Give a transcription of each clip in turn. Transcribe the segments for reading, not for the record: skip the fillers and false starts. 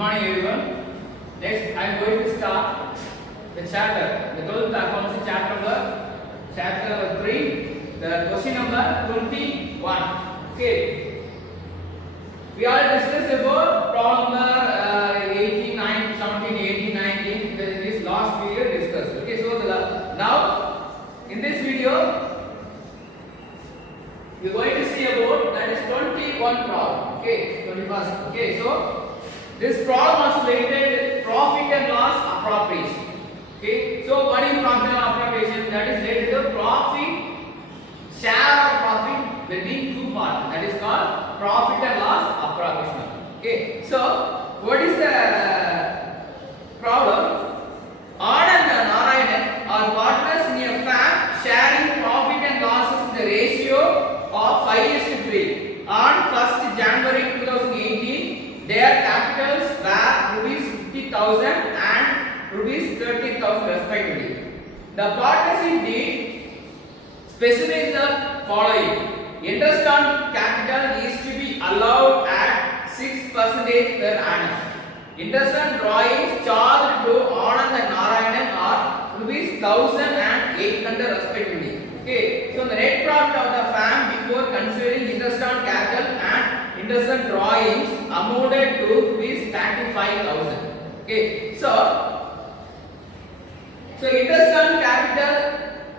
morning everyone. Next I am going to start the chapter, the 12th accountancy chapter number 3, the question number 21. Okay. We all discussed about problem number 18, 19, 17, 18, 19. This last video discussed. Okay, so now in this video we are going to see about that is 21 problem. Okay, 21st. Okay, so this problem was related profit and loss appropriation. Okay, so what is profit and loss appropriation? That is related to profit, share of profit between two parties. That is called profit and loss appropriation. Okay, so what is the problem? Anand and Narayanan are partners in a firm sharing profit and losses in the ratio of 5:3. On 1st January 2018, their capitals were ₹50,000 and ₹30,000 respectively. The partnership deed specifies the following: interest on capital is to be allowed at 6% per annum. Interest on drawings charged to Anand and Narayanan are ₹1,000 and 800 respectively. Okay, so the net profit of the firm before considering interest on capital and interest on drawings amounted to ₹35,000. Okay, so interest on capital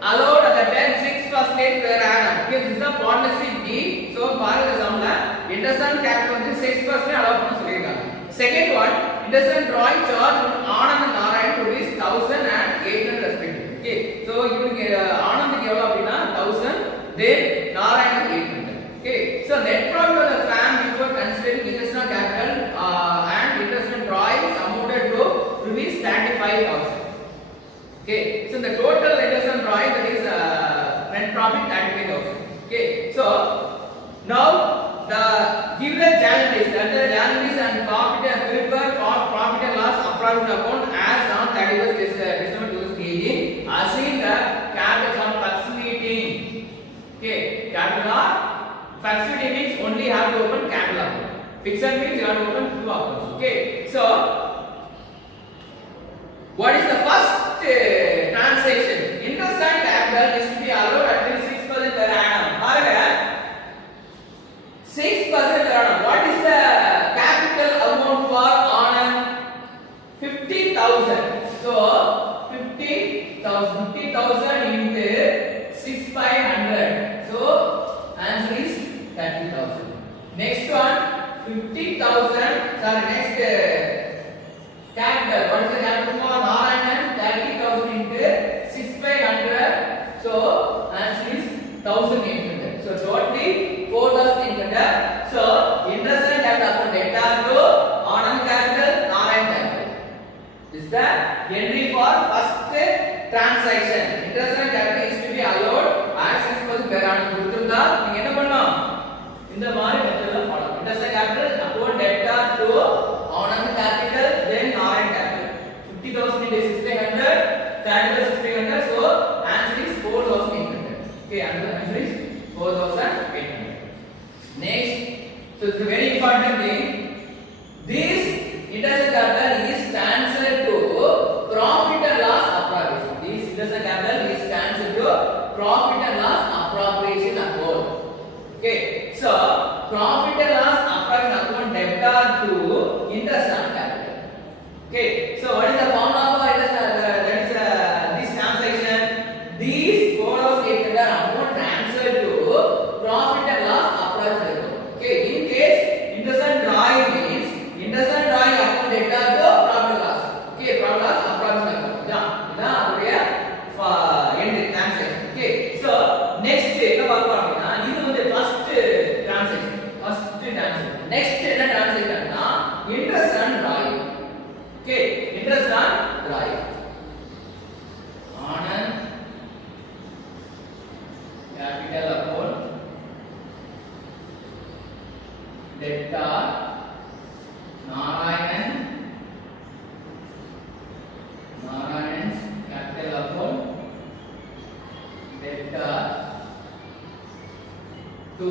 allowed at the time 6% per annum. Okay, this is a partnership deed. So பாருங்க சம்ல interest on capital வந்து 6% allow பண்ண சொல்லிருக்காங்க. Second one, interest on drawing charge Anand and Narayan ₹1,000 and 800 respectively. Okay, so இவனுக்கு ஆனந்துக்கு எவ்வளவு அப்படினா 1000, then Narayan 800. Okay, so net profit of the firm before considering interest on capital and interest on drawings amounted to ₹35,000. Okay, so the total interest on drawing, that is net profit 35,000. Okay, so now the given challenges under challenges and profit and prepare for profit and loss appropriation account as on 31st December 2018, assuming the capitals are fluctuating. Okay, capital are fluctuating means only have to open capital account. Fixed means you have to open two accounts. Okay, so what is the first transaction? Interest on capital is to be allowed at least 6% per annum. பாருங்க 6% per annum. What is the capital amount for Anand? 50,000. So 50,000 into 6,500. So answer is 30,000. Next one 50,000. Sorry, next capital. What is the capital for Narayanan? 30,000 into 6,500. So answer is 1,800. So totally 4,800. So interest on capital account debtor to Anand capital, Narayan capital. This is the entry for first transaction. Interest on capital is to be allowed at 6% per annum. கொடுத்திருந்தா நீங்க என்ன பண்ணணும்? இந்த மாதிரி மெத்தட்ல follow. Interest on capital account debtor to Anand capital, then Narayan capital. 50,000 into 6,500, 30,600. So answer is 4,800. Okay, answer is 4,800. Next, so it's a very important thing. This interest on capital is transferred to profit and loss appropriation. This interest on capital is transferred to profit and loss appropriation account. Okay, so profit and loss appropriation account debtor to interest on capital. Okay, so what is the formula for interest? That is this transaction. These 4,800 amount transferred to profit and loss appropriation account. Okay, in case interest on drawing means interest on drawing account debtor to profit and loss. Okay, profit and loss appropriation account. இதான் அப்படியே end transaction. Okay, so next என்ன பார்க்க போறோம்னா இது வந்து first transaction. Next என்ன transaction-னா interest on drawing. Okay, interest on drawing. Anand capital account debtor Narayan's capital account debtor to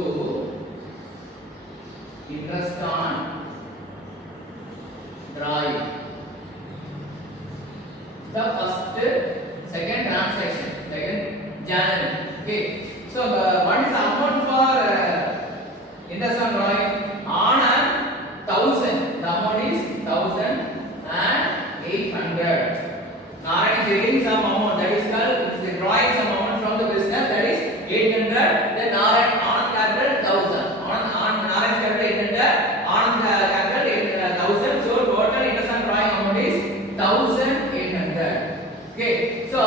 interest on drawing. The first, second transaction, second journal. Okay. So what is the amount for interest on drawing? On 1000. The amount is 1800. Narayan is getting some amount, that is called is drawing some amount from the business, that is 800. Then Narayan on capital 1000. On Narayan's capital 800. On capital 1000. So total interest on drawing amount is 1800. Okay. So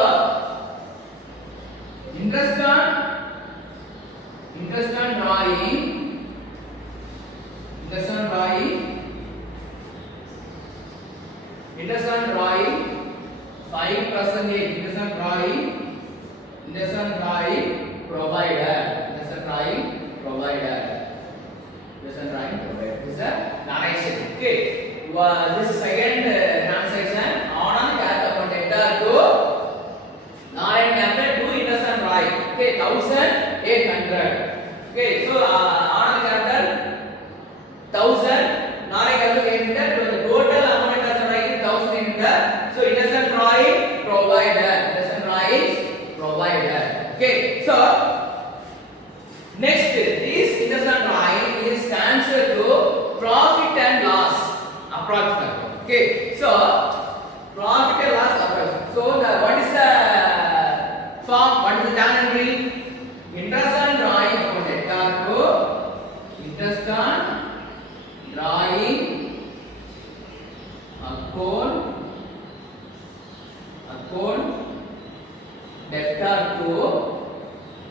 interest on drawing, interest on drawing 5%, interest on drawing provider, this is a narration. Okay. This second transaction on capital debtor to Narayan capital to interest on drawing. Okay, 1800. Okay, so on capital 1000, Narayan capital 800. So the total amount interest on drawing is 1800. So interest on drawing provider. Okay, so next this interest on drawing is transferred to profit and loss approximate. Okay, so profit and loss approximate. So what is the form? What is the journal entry? Interest on drawing account debtor to interest on drawing account debtor to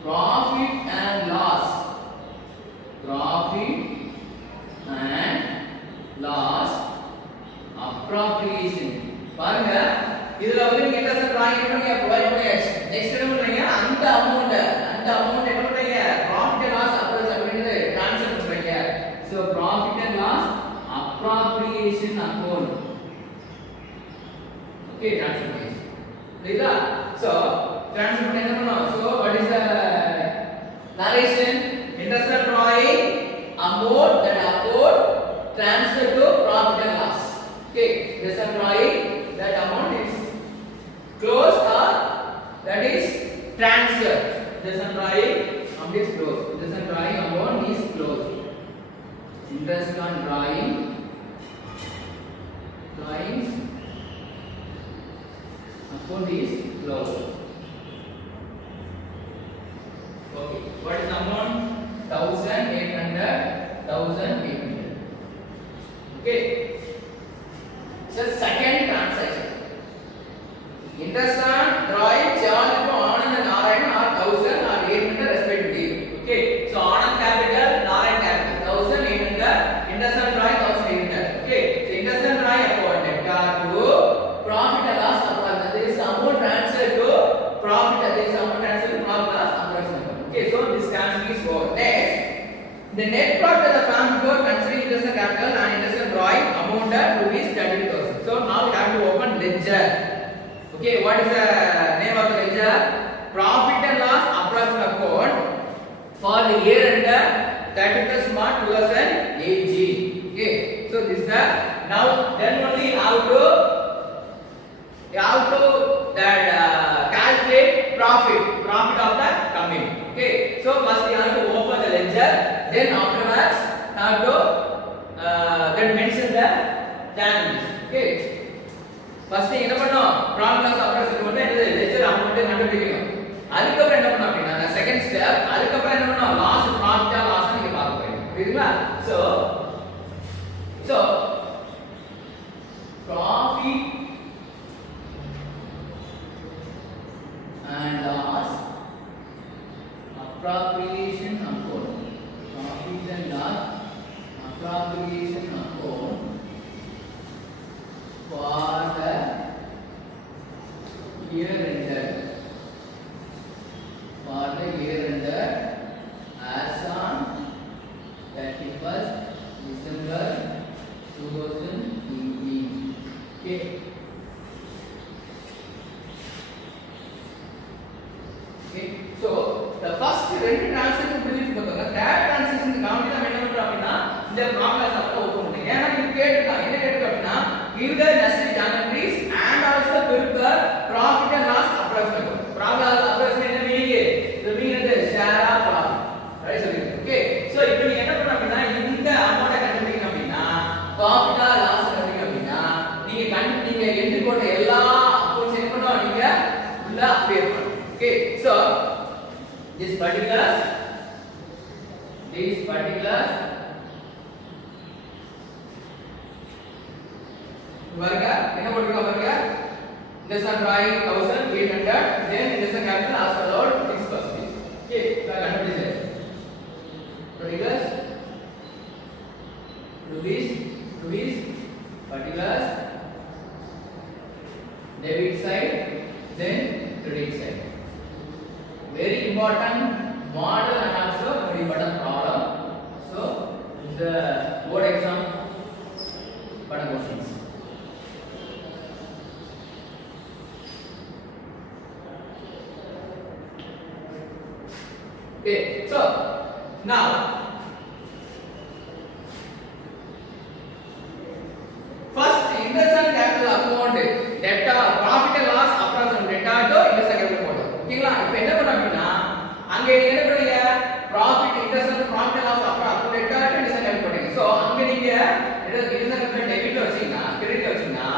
profit and loss appropriation. பாருங்க இதுல வந்து நீங்க என்ன சொல்றாங்க என்ன ப்ரொவைட் பண்ணியாச்சு. நெக்ஸ்ட் என்ன பண்றீங்க? அந்த அமௌண்ட் என்ன பண்றீங்க? profit and loss appropriation transfer பண்றீங்க. So profit and loss appropriation account. Okay, transfer பண்ணியாச்சு. புரியுதா? So transfer பண்ண என்ன பண்ணனும்? So what is the narration? Interest on drawing amount transfer to profit and loss. Okay, interest on drawing that amount is closed or that is transfer. Interest on drawing amount is closed. Interest on drawing amount is closed. Interest on drawings account is closed. Okay, what is the amount? 1800. Okay, so second transaction, interest on drawing charged to Anand and Narayan are 1000 or 800 respectively. Okay, so Anand capital, Narayan capital 1800, interest on drawing 1800. Okay, so interest on drawing account debtor to profit and loss account, there is amount transferred to profit, there is amount transferred to profit and loss account. Okay, so this transfer is over. Next, the net profit of the firm before considering interest on capital and interest on drawing amounted to rupees 32,000. So now we have to open ledger. Okay, what is the name of the ledger? Profit and loss approximate account for the year ended 31st March 2018. Okay, so this is the now then only how to calculate profit of the company. Okay, so first you have to open the ledger, then afterwards have to then mention the damages. Okay, first நீங்க என்ன பண்ணனும்? profit loss approximate வந்து என்னது ledger amount கண்டுபிடிக்கணும். அதுக்கு அப்புறம் என்ன பண்ணனும் அப்படினா செகண்ட் ஸ்டெப், அதுக்கு அப்புறம் என்ன பண்ணனும்? loss profit ஆ loss நீங்க பார்க்க போறீங்க. புரியுதுங்களா? So profit and loss appropriation account, profit and loss appropriation account for the year ended as on 31st December 2018. Okay, so the first ரெண்டு transaction புரிஞ்சிட்டு போங்க. third transaction காண்டி நம்ம என்ன பண்றோம் அப்படினா இந்த ப்ராப்ளம்ஸ் அப்போ ஓபன் பண்ணுங்க. ஏன்னா இது கேட்டுட்டான். என்ன கேட்டுட்டான் அப்படினா this particular वर्ग என்ன போட்டுருக்கோம் பாருங்க industrial drawing 1800 then industrial capital as allowed 6%. Okay, now conversion particulars rupees particulars debit side then credit side. Very important model and also very important problem. So the board exam pattern questions. Okay, so now first industrial capital account debtor profit and loss approximate debtor to industrial capital போடு ஓகேங்களா இப்போ என்ன பண்ணனும் அப்படினா அங்க என்ன பண்ணுவீங்க profit industrial profit and loss account debtor to industrial capital போடுங்க சோ அங்க நீங்க industrial capital debit வச்சீங்கன்னா credit வச்சீங்கன்னா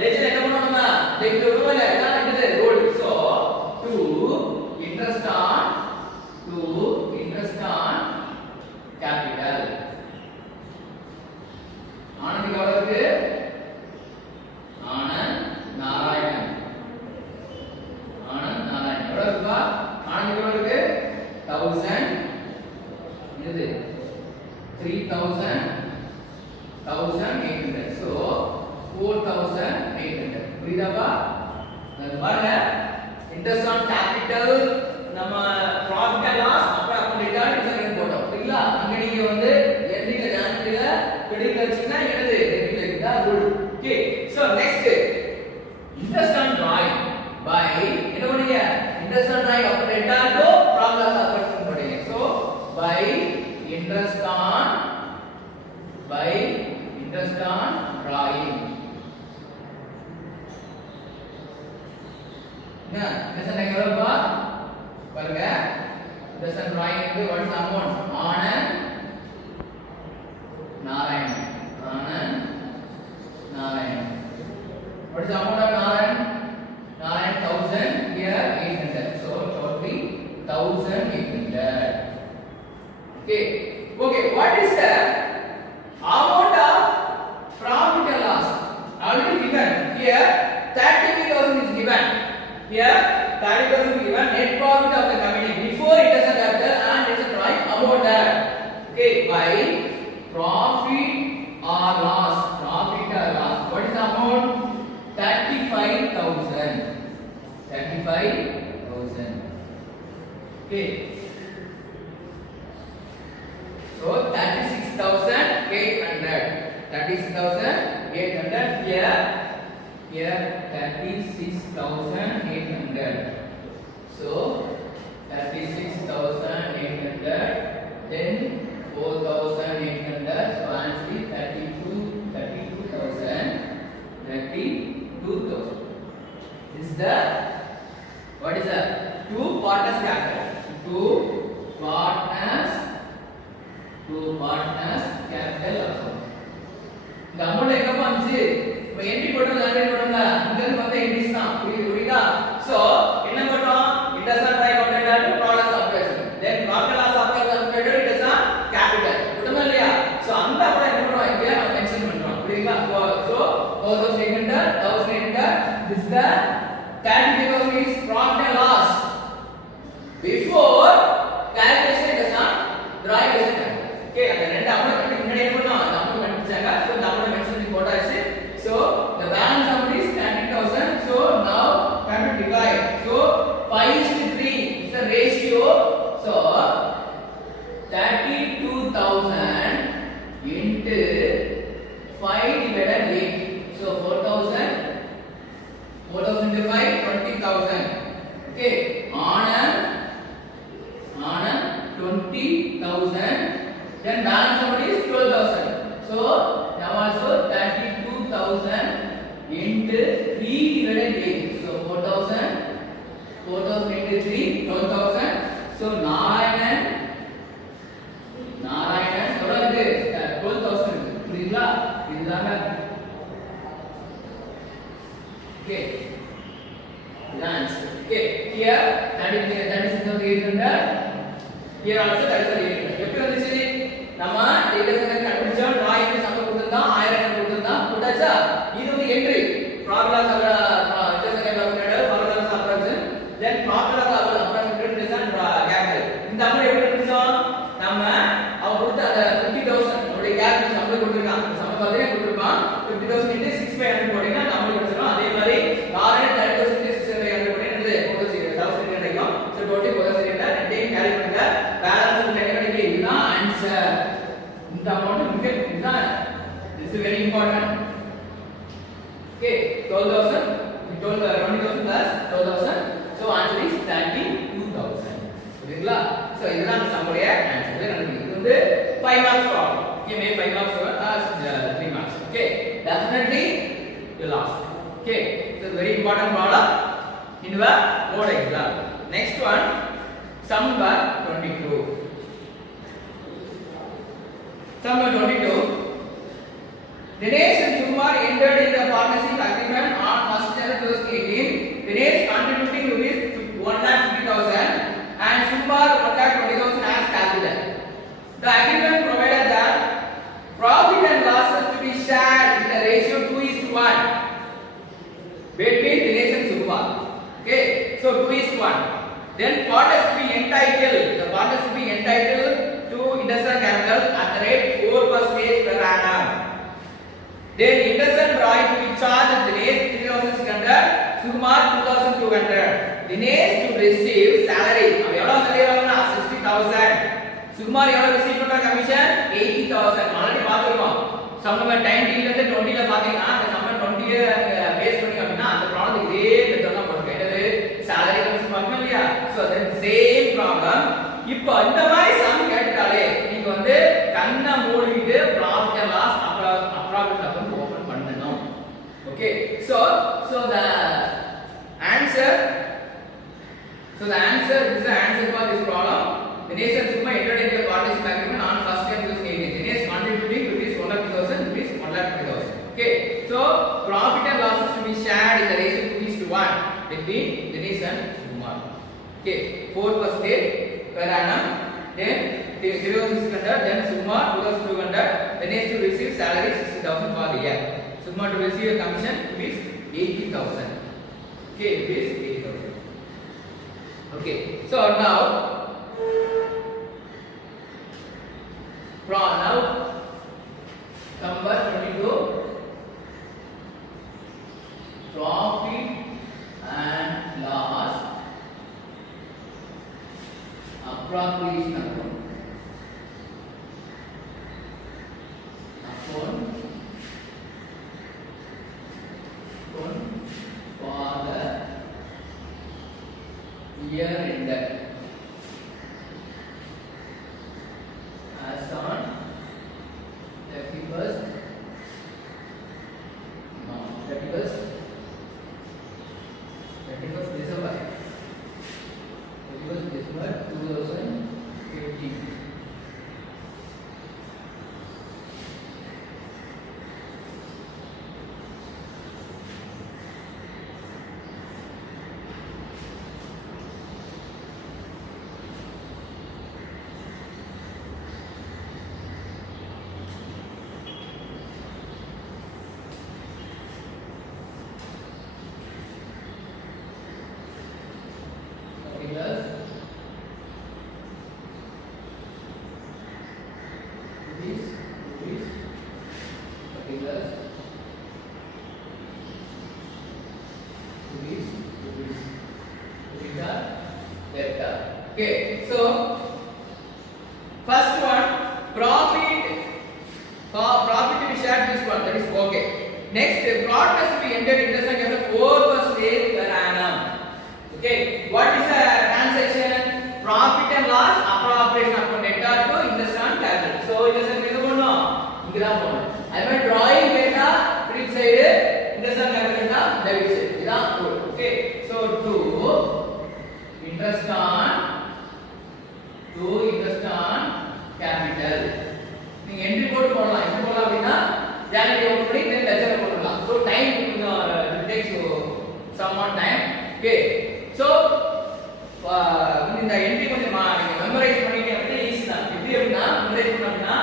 ledger என்ன பண்ணுவாங்க debit வரும்ல அதான் என்னது roll so to interest on capital Anand எவ்வளவுக்கு ஆனந்த் நாராயணன் எவ்வளவுப்பா ஆனந்த் எவ்வளவுக்கு 1000 இது 1800 so 4800 புரியுதாப்பா அது பாருங்க interest on capital நம்ம profit and loss அப்புறம் அக்கவுண்ட் ரிட்டர்ன் போட்டோம் புரியுதா அங்க நீங்க வந்து என்ட்ரில ஜான்ட்ரில கிரெடிட் வச்சீங்கன்னா என்னது டெபிட்ல இருக்குதா rule okay so next interest on drawing by என்ன பண்ணீங்க interest on drawing அப்புறம் return to profit loss account போடுங்க so by interest on drawing என்ன interest on எவ்வளவுப்பா பாருங்க interest on drawing வந்து what is the amount Anand Narayanan what is the amount of Narayan 1000 here 800 so totally 1800 okay what is the amount of profit and loss already given here 35000 is given here 30000 is given net profit of the company before interest on capital and interest on drawing amount that okay by profit or loss what is the amount 35000 okay so 36800 here 36800 so 36800 then 4800 so answer is 32000 this is the what is the two partners capital account இந்த அமௌண்ட் எங்க வந்துச்சு இப்போ என்ட்ரி போட்டோம் லாண்டரி போட்டோம்ல இங்க இருந்து பார்த்தா என்ட்ரிஸ் தான் புரியுதா சோ என்ன பண்றோம் interest on drawing account to profit loss operation then profit loss operation interest on capital புரியுதா இல்லையா சோ அந்த அமௌண்ட் என்ன பண்றோம் இங்க நம்ம மென்ஷன் பண்றோம் புரியுதா so 1800 this is the 35000 is profit and loss before calculation interest on drawing account okay அந்த ரெண்டு அமௌண்ட் கட்டி முன்னாடி என்ன பண்ணோம் அந்த அமௌண்ட் கண்டுபிடிச்சாங்க so அந்த அமௌண்ட் மென்ஷன் போட்டாச்சு so the balance amount is 30000 so now time to divide so 5:3 is the ratio so 32000 into 5 divided 8 so 4000 into 5 20000 okay Anand 20000 then balance amount is 12000 so now also 32000 into 3 divided 8 so 4000 into 3 12000 so Narayanan எவ்வளவு 12000 புரியுதா இதுதாங்க okay dance okay here that is 800 here also 3800 எப்படி வந்துச்சு நம்ம data centre கண்டுபிடிச்சோம் டிராயிங் சம்பளம் கொடுத்தா 1000 என்ன கொடுத்தா போட்டாச்சா இது வந்து entry problem of data center calculator problem of approximation then problem of approximation design calculate இந்த அமௌண்ட் எப்படி கண்டுபிடிச்சோம் நம்ம அவ கொடுத்த அந்த 50000 நம்மளுடைய கேல்குலேஷன் சம்பளம் கொடுத்திருக்கான் சம்பளம் பாத்தீங்க கொடுத்திருப்பான் 50000 into 6500 போட்டீங்கன்னா நம்ம கிடைச்சிரும் அதே மாதிரி 30000 into 6500 போட்டீங்கன்னா இது 1000 கிடைக்கும் சோ டோட்டல் 1000 ரெண்டையும் கேரி பண்ணுங்க பேலன்ஸ் என்ன கிடைக்கும் இதுதான் ஆன்சர் இந்த அமௌண்ட் இங்க இதுதான் this is very important okay 12000 20,000 plus 12000 so answer is 32000 புரியுதுங்களா சோ இதுதான் நம்மளுடைய ஆன்சர் இது வந்து 5 marks problem okay maybe 5 marks or 3 marks okay definitely you lost okay so very important problem in the board exam next one sum number 22 sum number 22 Dinesh and Kumar entered in the partnership agreement on 1st January 2018 Dinesh contributing rupees 1,50,000 and Kumar 1,20,000 as capital the agreement provided that profit and losses to be shared in the ratio 2:1 between Dinesh and Kumar okay so 2:1 then partners to be entitled to industrial capital at the rate 4% per annum then industrial drawing to be charged Dinesh 3,600 Kumar 2,200 Dinesh to receive salary அவ எவ்வளவு salary வாங்குனா 60,000 Kumar எவ்வளவு receive பண்ற கமிஷன் 80,000 ஆல்ரெடி பாத்துறோம் sum number 19 ல இருந்து 20 ல பாத்தீங்கன்னா அந்த சம் நம்பர் 20 பேஸ் பண்ணி அப்படினா அந்த ப்ராப்ளம் இதே மெத்தட் தான் போடுங்க என்னது salary கமிஷன் பார்க்கணும் இல்லையா சோ தென் சேம் ப்ராப்ளம் இப்போ இந்த மாதிரி சம் கேட்டாலே நீங்க வந்து கண்ணை மூடிட்டு profit and loss approximate account open பண்ணனும் okay so the answer is the answer for this problem Dinesh and Suma entered into a partnership agreement on 1st January 2018 Dinesh contributing rupees 1,50,000 rupees 1,20,000 okay so profit and losses to be shared in the ratio 2:1 between Dinesh and Suma okay 4% per annum then 0,600 then Suma 2,200 Dinesh to receive salary 60,000 for the year Suma to receive a commission rupees 80,000 okay rupees 80,000 okay so now number 22 profit and loss appropriation account for the year ended as on 31st December 2015 okay so first one profit to be shared this one that is okay next profit to be entered in the second 4% per annum okay what is the transaction profit and loss appropriation account enter to industrial capital so industrial எங்க போறோம் இங்க தான் போறோம் அதே மாதிரி drawing data credit side industrial capital தான் debit side இதான் rule okay so to interest on capital நீங்க என்ட்ரி போட்டு போடலாம் எப்படி போடலாம் அப்படினா ஜனவரி ஓபன் பண்ணி தென் லெட்ஜர் போடலாம் so time it takes some more time okay so in இந்த என்ட்ரி கொஞ்சம் நீங்க மெமரைஸ் பண்ணிட்டே வந்து ஈஸி தான். எப்படி அப்படின்னா மெமரைஸ் பண்ணா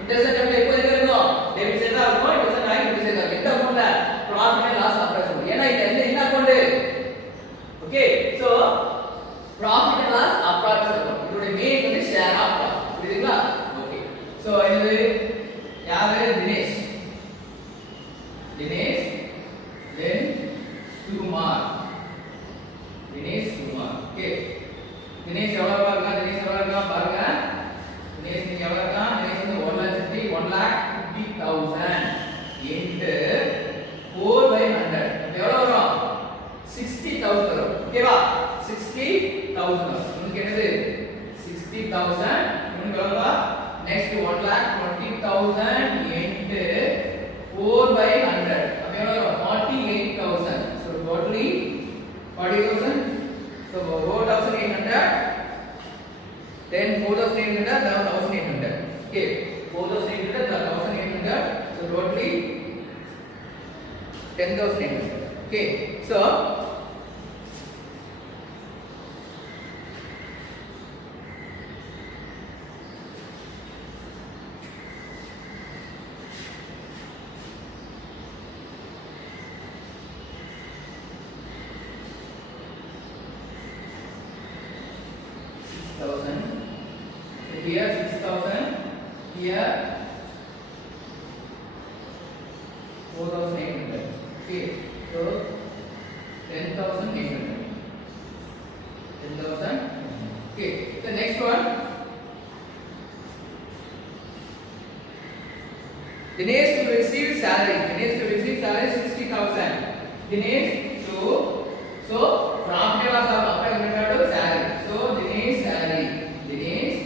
இன்ட்ரெஸ்ட் வந்து எப்போதுமே இருக்கும் டெபிட் சைடு தான் இருக்கும், இன்ட்ரெஸ்ட் ஆகி டெபிட் சைடு தான். இந்த அக்கவுண்ட்ல ப்ராஃபிட் அண்ட் லாஸ் அப்ளை பண்ணுவோம். ஏன்னா இது என்ன account? Okay, so profit and loss apply பண்ணுவோம். இதோட மெயின் வந்து ஷேர் ஆஃப் ப்ராஃபிட். புரியுதுங்களா? ஓகே, சோ இது யாரு? தினேஷ். தினேஷ் தென் சுகுமார். தினேஷ் சுகுமார். ஓகே, தினேஷ் எவ்வளவு இருக்கான்? தினேஷ் எவ்வளவு இருக்கான் பாருங்க. தினேஷ் நீங்க எவ்வளவு இருக்கான்? தினேஷ் வந்து 1,50,000 into 4/100 எவ்வளவு வரும்? 60,000 வரும். ஓகேவா? 60,000 வரும். உங்களுக்கு என்னது? 60,000. உங்களுக்கு எவ்வளவு? நெக்ஸ்ட் 1,20,000 into 4/100 அப்ப எவ்வளவு வரும்? 48,000. so totally 40,000. so 4,800 then 4,800 1,800. okay, 4,800 1,800. so totally 10,800. okay, so here 6,000, here 4,800. okay, so 10,800. 10,000. okay, the next one, Dinesh to receive salary. Dinesh to receive salary 60,000. Dinesh so profit loss of apply to salary. so Dinesh salary. Dinesh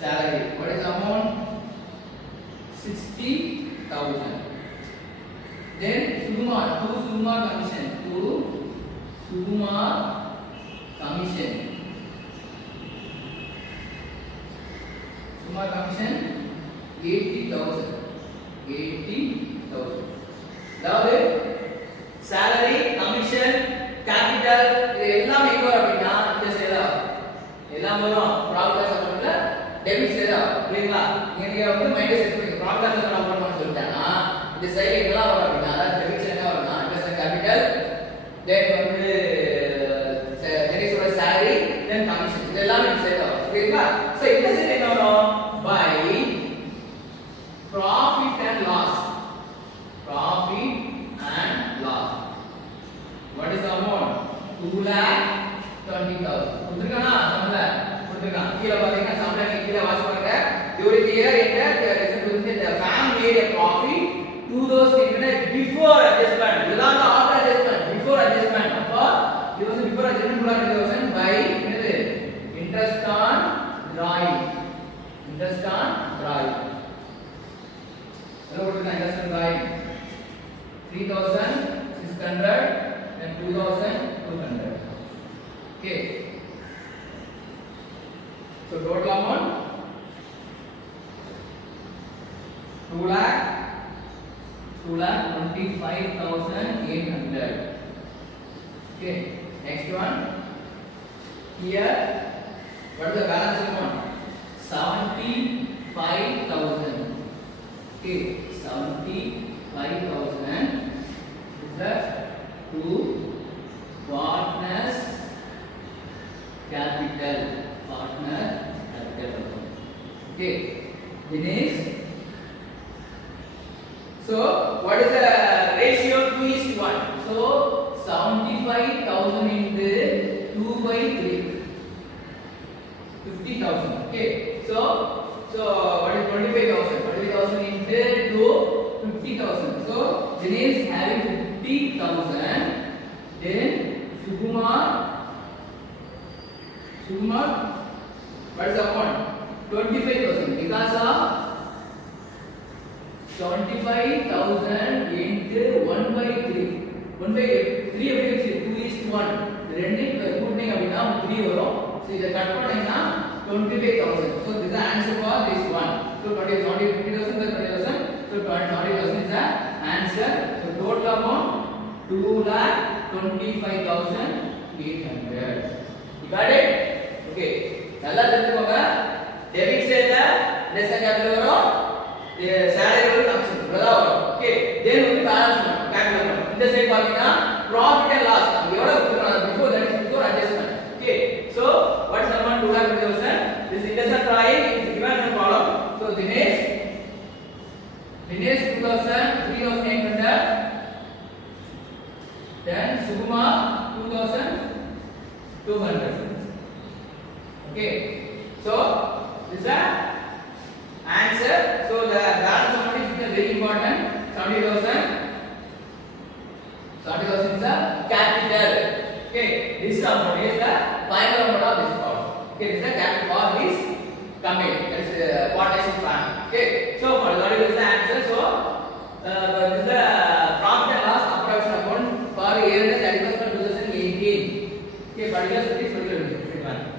salary. What is the amount? 60,000. Then Sugumar commission. Sugumar commission 80,000. 80,000. அதாவது salary, commission, capital இது எல்லாம் எங்க வரும் அப்படின்னா இந்த சைடுல எல்லாம் வரும். ப்ராஃபிட் லாஸ் அக்கவுண்ட்ல டெபிட் சைடு புரியுங்களா? நீங்க வந்து மைனஸ் எடுத்து ப்ராஃபிட் லாஸ் அக்கவுண்ட் ஓபன் பண்ண சொல்லிட்டானா இந்த சைடு எல்லாம் வரும் அப்படின்னா அதாவது டெபிட் சைடு என்ன வரும்னா இன்ட்ரெஸ்ட் கேபிட்டல் தென் வந்து டெனிஸோட salary தென் கமிஷன் இதெல்லாம் இந்த சைடு வரும். புரியுங்களா? சோ இந்த சைடு என்ன வரும்? By profit and loss. Profit and loss. What is the amount? 2,20,000. கொடுத்திருக்கானா சம்பள கொடுத்திருக்கான். கீழ பாத்தீங்கன்னா சம்பள கீழ வாசி பண்ணுங்க. during the year the firm made a profit 2,800 before adjustment. இதுதான் after adjustment. before adjustment. அப்ப இது வந்து before adjustment 2,20,000 by என்னது? interest on drawing. interest on drawing. Hello, what is the interest on drawing? 3,600 and 2,200. okay, so total amount 2,25,800. okay, next one here. What is the balance amount? 75,000. okay, 75,000 is the to partners capital. okay, Dinesh. so what is the ratio? 2:1. so 75,000 into 2/3 50,000. okay, so what is 25,000? 25,000 into 2 50,000. so Dinesh having 50,000. then Sugumar what is the amount? 25,000 because of 75,000 into 1/3. 1/3 எப்படி இருக்கு? 2:1. ரெண்டு கூட்டினீங்க அப்படினா 3 வரும். சோ இத கட் பண்ணீங்கன்னா 25,000. so this is the answer for this one. so 50,000 plus 20,000. so 20,000 is the answer. so total amount 2,25,800. நல்லா தெரிஞ்சுக்கோங்க. டெபிட் சைடுல இன்டர்சன் கேபிட்டல் வரும், salary வரும், கமிஷன் இவ்வளவுதான் வரும். ஓகே, தென் வந்து பேலன்ஸ் கேபிட்டல் வரும். இந்த சைடு பாத்தீங்கன்னா profit and loss நம்ம எவ்வளவு கொடுக்கறோம் before that is before adjustment. Okay, so what is amount 2,50,000? This interest drawing is given in the column. So Dinesh 2,000, 3,800. Then Sukumar 2,200. Okay, so this is the answer. So the balance amount is very important. 70,000. 70,000 is the capital. Okay, this amount is the final amount of this column. Okay, this is the capital for this company. That is partnership plan. Okay, so for that is the answer. So this is the profit and loss approximation account for year ended 2018. Okay, particular is particular.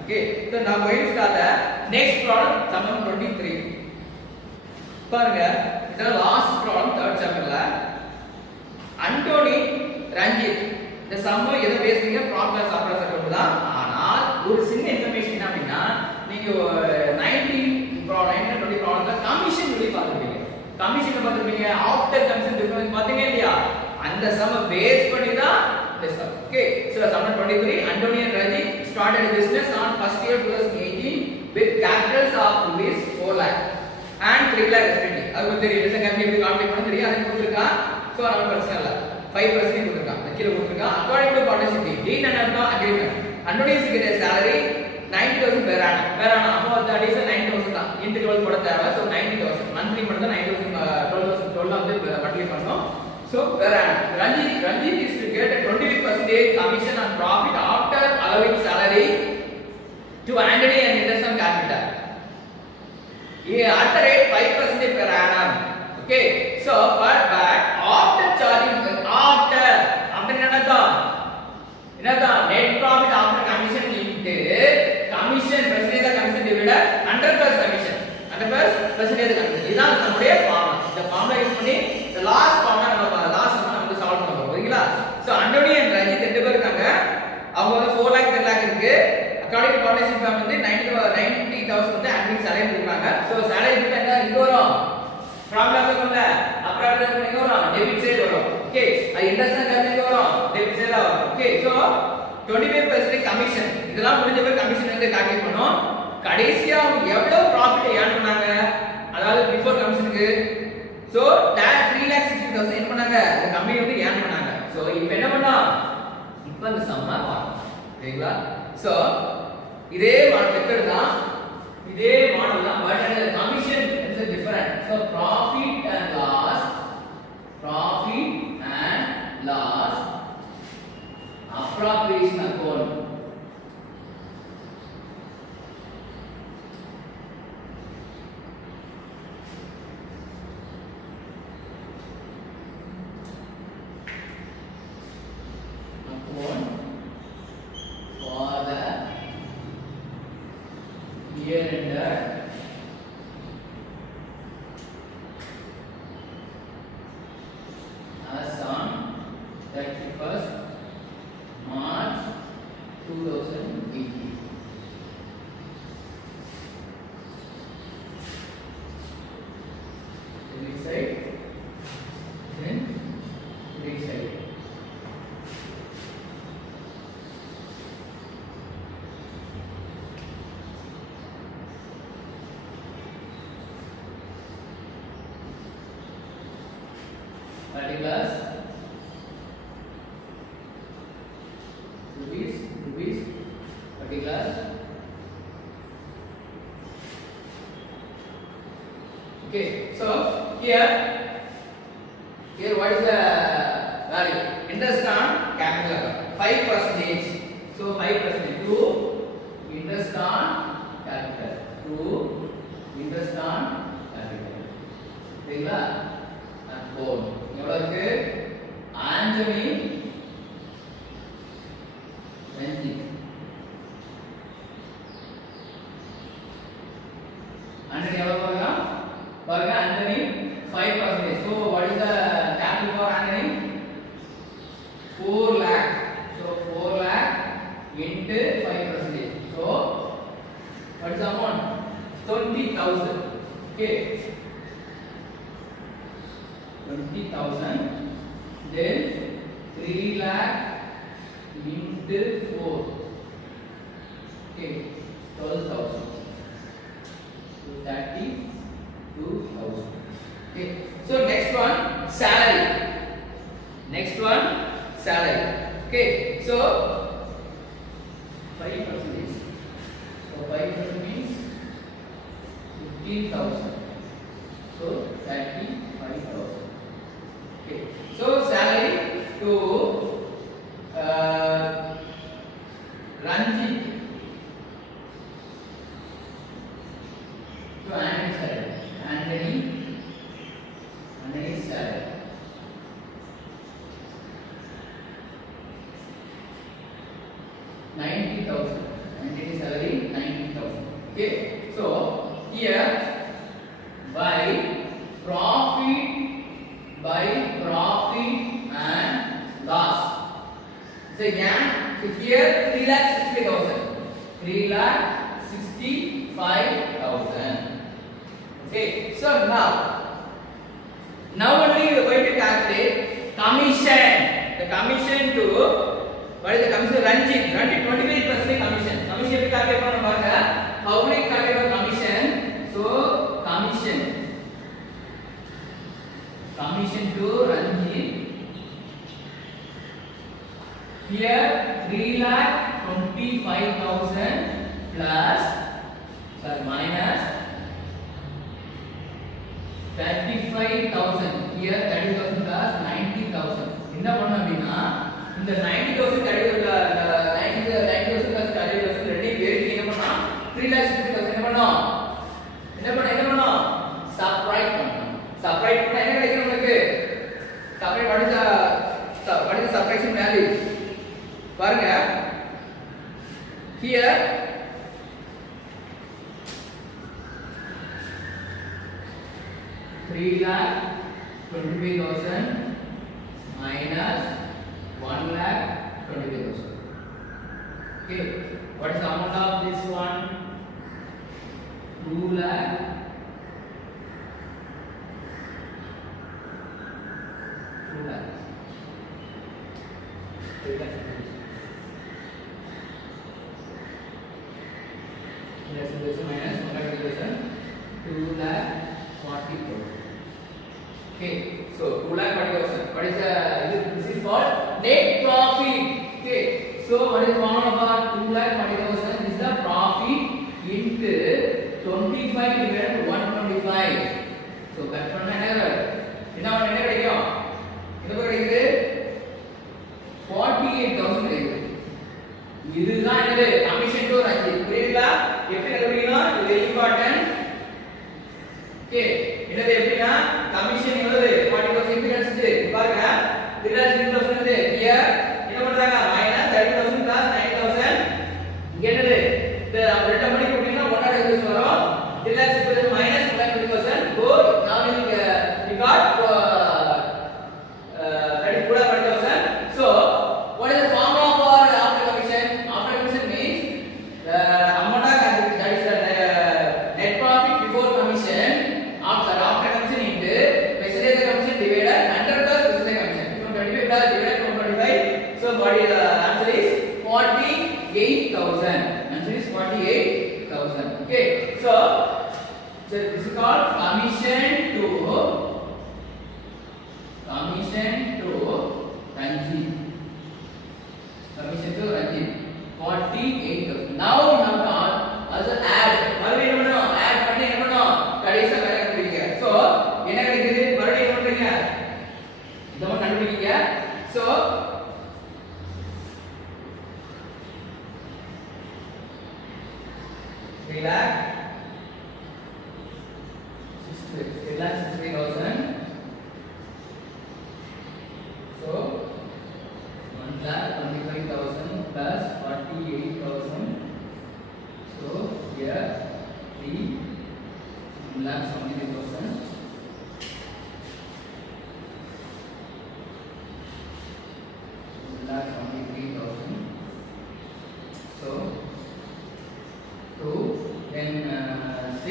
Okay, so now going to start the next problem, sum 23. பாருங்க, இது last problem third சாப்டர்ல. அண்டோனி ரஞ்சித் இந்த சம்ம எதை பேஸ் பண்ணி problem chapter circle தான். ஆனால் ஒரு சின்ன இன்ஃபர்மேஷன் என்ன அப்படின்னா, நீங்க 19 ப்ராப்ளம் 20 ப்ராப்ளம்ல கமிஷன் சொல்லி பார்த்திருப்பீங்க. கமிஷன் பார்த்திருப்பீங்க, ஆஃப்டர் கமிஷன் டிஃபரன்ஸ் பாத்தீங்க இல்லையா? அந்த சம்ம பேஸ் பண்ணி தான் இந்த some. Okay, so sum 23, Antony and Rajit started a business on first year 2018 with capitals of rupees 4 lakh and 3 lakh respectively. அது வந்து தெரியும், இந்த கம்பெனி எப்படி கால்குலேட் பண்ண தெரியும், அதை கொடுத்திருக்கா. சோ நமக்கு பிரச்சனை இல்ல, 5% கொடுத்திருக்கா, கீழ கொடுத்திருக்கா. According to partnership deed and agreement, Antony is getting a salary 90,000 per annum. அப்போ that is 90,000 தான். இன்டு 12 போட தேவை. சோ 90,000 மந்த்லி மட்டும் தான் 90,000 12,000 வந்து மல்டிப்ளை பண்ணனும். So per annum Ranjit is to get a 25% commission on profit after allowing salary to Antony and Henderson capital. At the rate 5% per annum. Okay, so but after charging after என்னதா net profit after commission into commission percentage commission divided 100 plus commission 100 plus percentage commission. இதான் நம்மளுடைய ஃபார்முலா. இந்த formula use பண்ணி the last formula நம்ம லாஸ்ட் நம்ம வந்து சால்வ் பண்ண போறோம். ஓகேங்களா? சோ அண்டோனி அண்ட் ரஞ்சித் ரெண்டு பேர் இருக்காங்க. அவங்க வந்து 4 lakh 10 lakh இருக்கு. அக்கார்டிங் டு பார்ட்னர்ஷிப் ஃபார்ம் வந்து 90,000 வந்து அட்மின் salary கொடுக்குறாங்க. சோ salary வந்து என்ன இங்க வரும்? ஃபார்முலா சொல்லுங்க. அப்புறம் எங்க வரும்? டெபிட் சைடு வரும். ஓகே, அது இன்ட்ரெஸ்ட் எங்க வரும்? டெபிட் சைடுல வரும். ஓகே, சோ 25% கமிஷன். இதெல்லாம் முடிஞ்ச பிறகு கமிஷன் வந்து கால்குலேட் பண்ணோம். கடைசியா அவங்க எவ்வளவு ப்ராஃபிட் ஏர்ன் பண்ணாங்க, அதாவது பிஃபோர் கமிஷனுக்கு. சோ 3,60,000 என்ன பண்ணாங்க, அந்த கம்பெனி வந்து ஏர்ன் பண்ணாங்க. சோ இப்போ என்ன பண்ணோம், இப்போ அந்த சம்ம பார்க்கணும். சரிங்களா? சோ இதே மெத்தட் தான், இதே மாடல் தான், பட் அந்த commission is different. So profit and loss appropriation account. For the year ended as on 31st March 2018. This side, then this side. Particulars rupees particulars. Okay, so here what is the value? Interest on capital 5%. So 5% to interest on capital சரிங்களா? அப்போ எவ்வளவு இருக்கு? ஆண்டனி ரஞ்சித் எவ்வளவு பாருங்க ஆண்டனி 5%. So what is the capital for Antony? 4 lakh. So 4 lakh into 5%. So 20,000. Okay, 20,000. Then 3 lakh into 4. Okay, 12,000. So 32,000. Okay. So next one, salary. Next one, salary. Okay. So 5%. So 5% means 15,000. So 35,000. Okay. So salary to Ranjit, to Anthony salary. Anthony salary. 90,000. Anthony salary 90,000. Okay. So here by profit and loss. So here 3,60,000. 3,65,000. Okay. So now only we are going to calculate commission. The commission to what is the commission? Ranjit 25% commission. Commission we calculate panna. How we calculate commission? So commission to Ranjit. Here 3,25,000 plus minus 35,000. Here 30,000 plus 90,000. என்ன பண்ணனும் அப்படினா இந்த 90,000 90,000 plus 30,000 ரெண்டு பேருக்கு என்ன பண்ணனும் 3,60,000 என்ன பண்ணனும் சப்ட்ராக்ட் பண்ணனும். சப்ட்ராக்ட் பண்ணா என்ன கிடைக்கும் உங்களுக்கு? Subtract what is the subtraction value? பாருங்க here 3,25,000 minus 1,25,000. Okay, what is the amount of this one? 2 lakh 2 lakh. Yes, this minus 1,25,000, 2 lakh 40,000. Okay, so 2 lakh 40,000. What is this is called net profit. Okay, so what is the formula for 2 lakh 40,000? This is the profit into 25 divided by 125. So cut பண்ணா என்ன கிடைக்கும்? என்ன கிடைக்குது? 48,000 கிடைக்குது. இதுதான் என்னது commission to Ranjith. புரியுதா? எப்படி கண்டுபிடிக்கணும்? இது வெரி இம்பார்ட்டன்ட். ஓகே, என்னது எப்படினா கமிஷன் எவ்வளவு 40,000 எப்படி கிடைச்சிச்சு பாருங்க. 3,60,000 என்னது here என்ன பண்றாங்க minus 30,000 plus 9,000. இங்க என்னது இந்த ரெண்டு மணி கூட்டினா 1,00,000 வரும். 3,60,000 minus 1,20,000. go now we got 34,000. so what is the formula for after commission? After commission means the amount of that is the net profit before commission after commission into percentage commission divided 100 plus percentage commission. So 25 plus divided 125. So what is the answer is 48,000. Answer is 48,000. Okay, so this is called commission to Ranjit. Commission to Ranjit 48,000. Now as add மறுபடியும் என்ன பண்ணனும்? add பண்ணி என்ன பண்ணனும்? கடைசியா வேலை கண்டுபிடிங்க. சோ என்ன கிடைக்குது? மறுபடியும் என்ன பண்றீங்க? இதெல்லாம் கண்டுபிடிங்க. சோ 3,60,000. So 1,25,000 plus 48,000. So here 3,75,000. So 2 then 6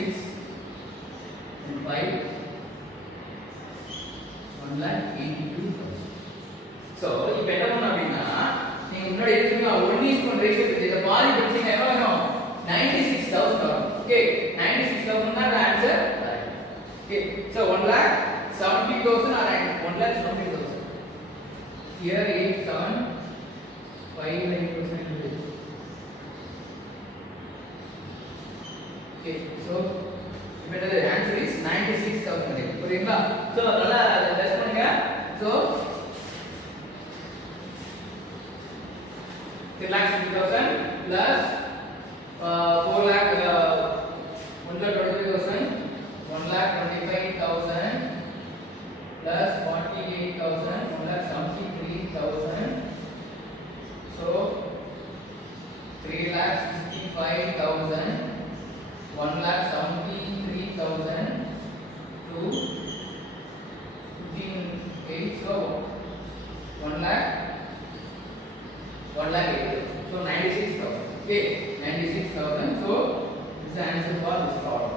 Okay, so 1,70,000 or 1,70,000. Here 8, 7, 5, 9%. Okay, so the answer is 96,000. புரியுங்களா? So நல்லா டெஸ்ட் பண்ணுங்க. So 3,60,000 plus 1,23,000, 1,25,000 plus 48,000, 1,73,000. So 3,65,000, 1,73,000 to 15,800. So 1,80,000. So 96,000. Okay, 96,000. So this is the answer for this problem.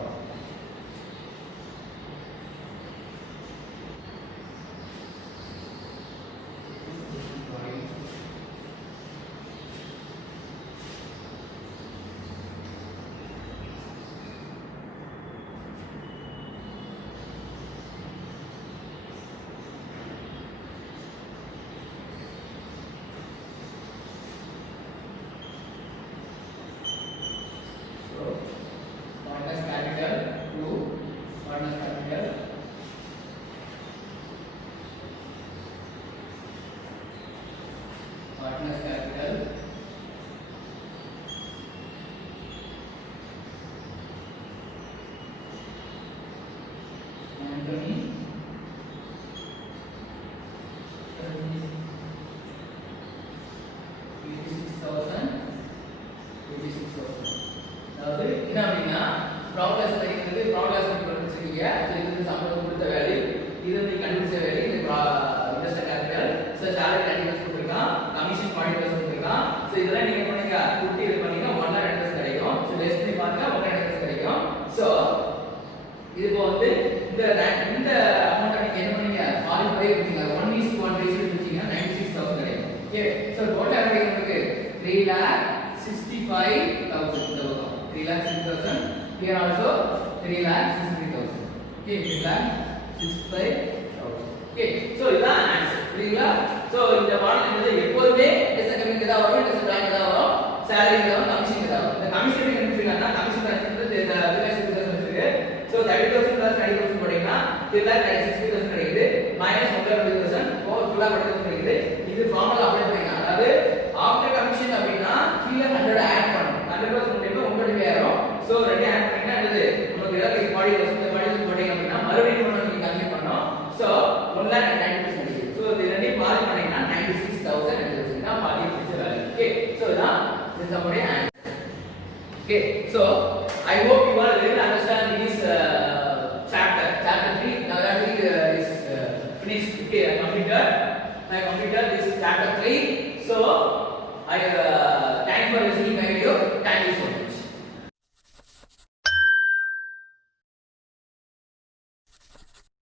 Partners capital 2, partners capital, partners capital, Anthony, 86,000, 86,000. அதாவது என்ன அப்படின்னா ப்ராப்ளஸ் வந்து ப்ராப்ளஸ் கண்டுபிடிச்சிருக்கீங்க. ஸோ இது வந்து சம்பளம் கொடுத்த வேல்யூ, இது வந்து கண்டுபிடிச்ச வேல்யூ, இந்த இன்வெஸ்டர் கேபிட்டல். ஸோ சேலரி 30% கொடுத்துருக்கான், கமிஷன் 40% கொடுத்துருக்கான். ஸோ இதெல்லாம் நீங்க பண்ணுங்க கூட்டி இது பண்ணீங்க 1,00,000 கிடைக்கும். ஸோ லெஸ் பண்ணி பாருங்க 1,00,000 கிடைக்கும். ஸோ இதுக்கு வந்து இந்த அமௌண்ட் நீங்க என்ன பண்ணீங்க பாதி பாதி வச்சீங்க 1:1 ரேஷியோ வச்சீங்கன்னா 96,000 கிடைக்கும். ஓகே, ஸோ டோட்டல் எவ்வளவு உங்களுக்கு 3,65,000. 3,60,000. Here also 3,63,000. Okay, 3,65,000. Okay, so இதான் ஆன்சர். புரியுங்களா? So இந்த மாடல் என்னது எப்பவுமே டிசன்கமிங் தான் வரும், டிசன்ட்ராயிங் தான் வரும், salary தான் வரும், கமிஷன் தான் வரும். இந்த கமிஷன் கண்டுபிடிக்கணும்னா கமிஷன் கண்டுபிடிக்கிறது இந்த 3,60,000 இருக்கு. So 30,000 plus 90,000 போட்டீங்கன்னா 3,60,000 கிடைக்குது. minus 1,20,000 over 2,40,000 கிடைக்குது. இது ஃபார்முலா அப்ளை பண்ணீங்க. அதாவது ஆஃப்டர் கமிஷன் அப்படினா கீழ 100 ஆட் பண்ணனும். 100% போட்டீங்கன்னா 9,000. சோ ரெண்டு ஆட் பண்ணீங்கன்னா என்னது நமக்கு ஏதாவது 40,000 போட்டீங்க அப்படினா மறுபடியும் நீங்க கால்குலேட் பண்ணனும். சோ 1,90,000 கிடைக்குது. சோ இது ரெண்டையும் பாதி பண்ணீங்கன்னா 96,000 தான் பாதி பிடிச்ச வேல்யூ. ஓகே, சோ இதான் this is our answer. Okay, so I hope you all will understand this chapter 3. Now that is finished. Okay, I completed this chapter 3. So I